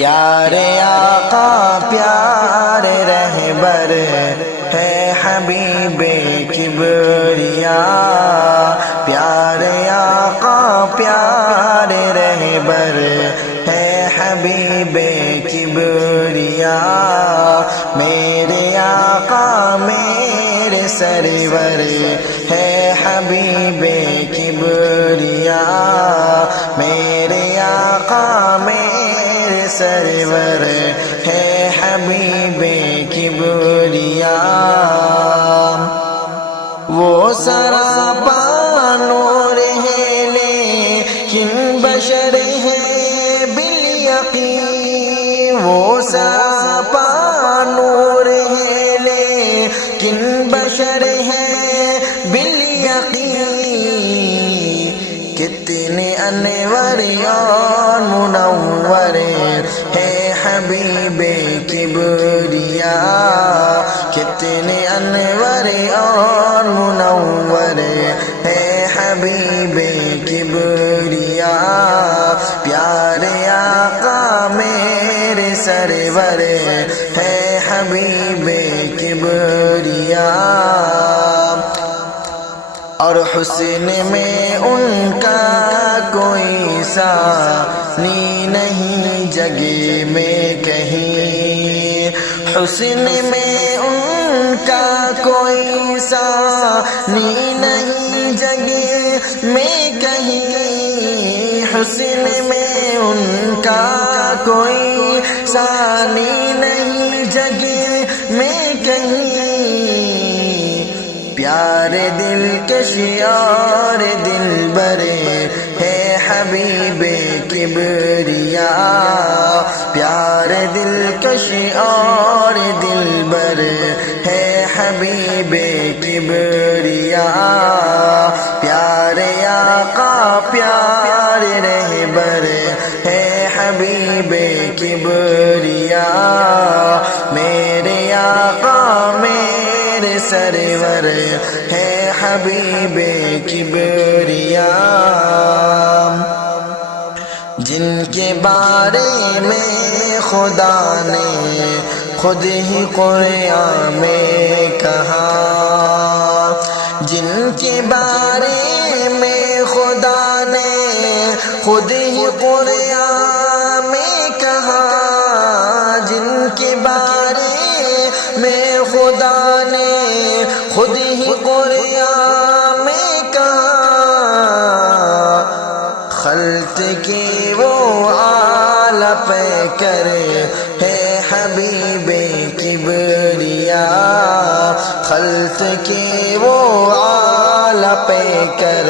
پیارے آقا پیارے رہبر ہے حبیب کبریا، پیارے آقا پیارے رہبر ہے حبیب کبریا، میرے آقا میرے سرور ہے حبیب کبریا، میرے آقا میرے سرور ہے حبیب کبریا، وہ سراپا نور ہے لیکن بشر ہے بالیقین، وہ سراپا نور ہے لیکن بشر ہے بالیقین، کتنے انور اور منور ہے حبیب کبریا، کتنے انور اور منور ہے حبیب کبریا، پیارے آقا میرے سرور ہے حبیب کبریا، اور حسن میں ان کا کوئی ثانی نہیں جگہ میں کہیں، حسن میں ان کا کوئی ثانی نہیں جگہ میں کہیں، حسن میں ان کا کوئی ثانی نہیں جگہ میں کہیں، پیارے دل کشیار دل برے ہے حبیب کبریا، پیارے دل کشیار دل برے ہے حبیب کبریا، پیارے آقا پیارے رہبر ہے حبیب کبریا، میرے آقا میرے سرور ہے حبیب کبریا، جن کے بارے میں خدا نے خود ہی قرآن میں کہا، جن کے بارے میں خدا نے خود ہی قرآن میں کہا، جن کے بارے میں خدا نے خود ہی قرآن میں کہا، خلق کی وہ اعلیٰ پیکر ہے حبیب کبریا، خلق کی وہ اعلیٰ پیکر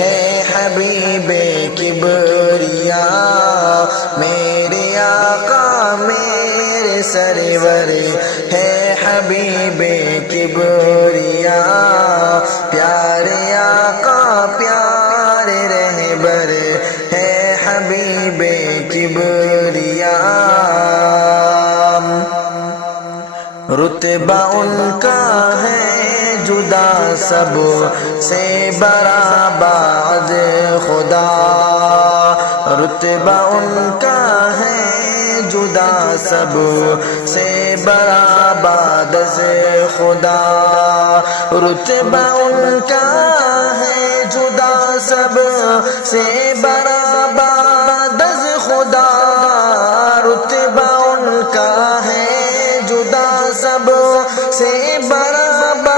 ہے حبیب کبریا، میرے آقا میرے سرور ہے حبیب کبریا، پیارے آقا پیارے رہبر ہے حبیب کبریا، رتبہ ان کا ہے جدا سب سے برابر خدا، رتبہ ان کا ہے جدا سب سے برابر خدا، رتبہ ان کا ہے جدا سب سے برابر خدا، رتبہ ان کا ہے جدا سب سے برابر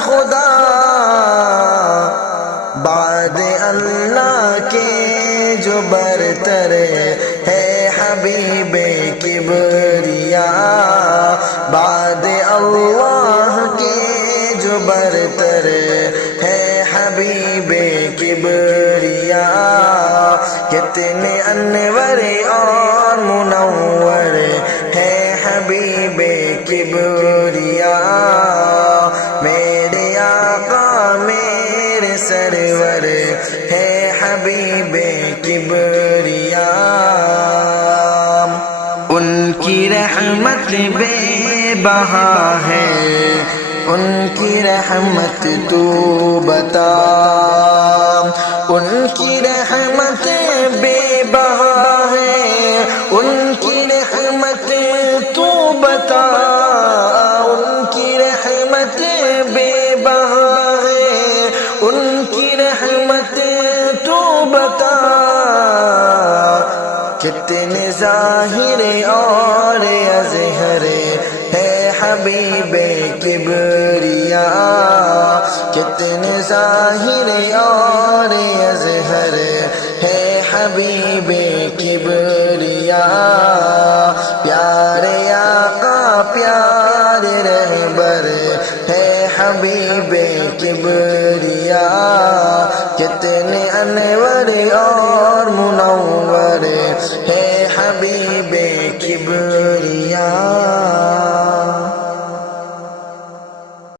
خدا، بعد اللہ کے جو برتر ہے حبیب کبریا، بعد اللہ کے جو برتر ہے حبیب کبریا، کتنے انور اور منور ہے حبیب کبریا، میرے آقا میرے سرور ہے حبیب کبریا، ان کی رحمت بے بہا ہے، ان کی رحمت تو بتا، ان کی رحمت بے بہا ہے، ان کی رحمت تو بتا، ان کی رحمت بے بہا ہے، ان کی رحمت تو بتا، کتنے ظاہر اور اظہر ہے حبیب کبریا، کتنے ظاہر اور اظہر ہے حبیب کبریا، پیارے آقا پیارے رہبر ہے حبیب کبریا، کتنے انور